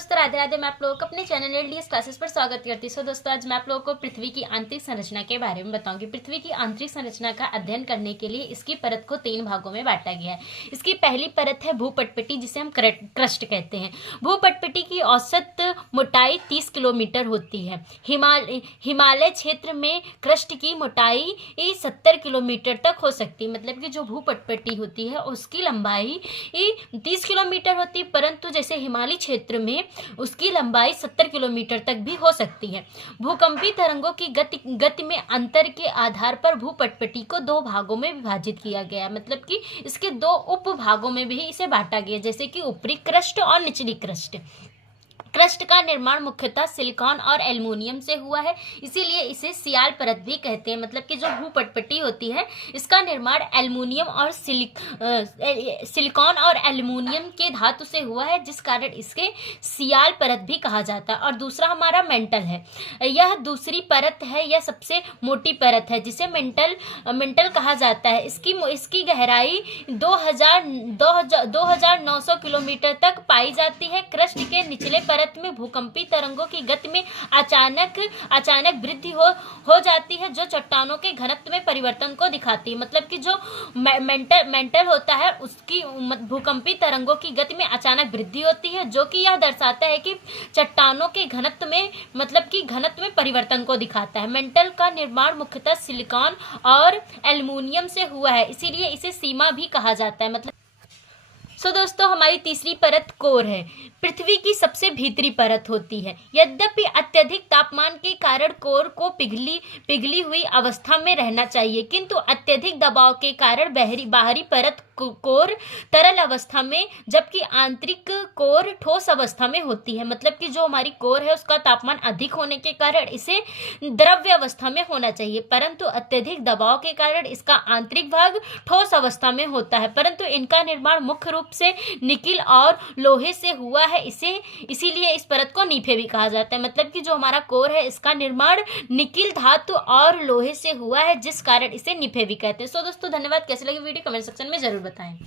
दोस्तों, राधे राधे। मैं आप लोगों को अपने चैनल एलडीएस क्लासेस पर स्वागत करती हूँ। दोस्तों, आज मैं आप लोगों को पृथ्वी की आंतरिक संरचना के बारे में बताऊंगी। पृथ्वी की आंतरिक संरचना का अध्ययन करने के लिए इसकी परत को 3 भागों में बांटा गया है। इसकी पहली परत है भूपटपटी, जिसे हम क्रस्ट कहते हैं। भूपटपटी की औसत मोटाई 30 किलोमीटर होती है। हिमालय क्षेत्र में क्रस्ट की मोटाई 70 किलोमीटर तक हो सकती है। मतलब कि जो भूपटपटी होती है उसकी लंबाई 30 किलोमीटर होती है, परंतु जैसे हिमालय क्षेत्र में उसकी लंबाई 70 किलोमीटर तक भी हो सकती है। भूकंपी तरंगों की गति में अंतर के आधार पर भूपटपटी को 2 भागों में विभाजित किया गया। मतलब कि इसके 2 उप भागों में भी इसे बांटा गया, जैसे कि ऊपरी क्रस्ट और निचली क्रस्ट। क्रस्ट का निर्माण मुख्यतः सिलिकॉन और एल्युमिनियम से हुआ है, इसीलिए इसे सियाल परत भी कहते हैं। मतलब कि जो भूपटपटी होती है इसका निर्माण एल्युमिनियम और सिलिकॉन और एल्युमिनियम के धातु से हुआ है, जिस कारण इसके सियाल परत भी कहा जाता है। और दूसरा हमारा मेंटल है। यह दूसरी परत है, यह सबसे मोटी परत है, जिसे मेंटल कहा जाता है। इसकी गहराई 2900 किलोमीटर तक पाई जाती है। क्रस्ट के निचले परत में भूकंपी तरंगों की गति में अचानक वृद्धि हो जाती है, जो चट्टानों के घनत्व में परिवर्तन को दिखाती है। मतलब कि जो मेंटल होता है उसकी भूकंपी तरंगों की गति में अचानक वृद्धि होती है, जो कि यह दर्शाता है कि चट्टानों के घनत्व में घनत्व में परिवर्तन को दिखाता है। मेंटल का निर्माण मुख्यतः सिलिकॉन और एल्युमिनियम से हुआ है, इसीलिए इसे सीमा भी कहा जाता है। मतलब दोस्तों, हमारी तीसरी परत कोर है। पृथ्वी की सबसे भीतरी परत होती है। यद्यपि अत्यधिक तापमान के कारण कोर को पिघली हुई अवस्था में रहना चाहिए, किंतु अत्यधिक दबाव के कारण बाहरी परत कोर तरल अवस्था में, जबकि आंतरिक कोर ठोस अवस्था में होती है। मतलब कि जो हमारी कोर है उसका तापमान अधिक होने के कारण इसे द्रव्य अवस्था में होना चाहिए, परंतु अत्यधिक दबाव के कारण इसका आंतरिक भाग ठोस अवस्था में होता है। परंतु इनका निर्माण मुख्य रूप से निकिल और लोहे से हुआ है, इसीलिए इस परत को नीफे भी कहा जाता है। मतलब कि जो हमारा कोर है इसका निर्माण निकिल धातु और लोहे से हुआ है, जिस कारण इसे नीफे भी कहते हैं। दोस्तों, धन्यवाद। कैसे लगी वीडियो कमेंट सेक्शन में जरूर बताएं।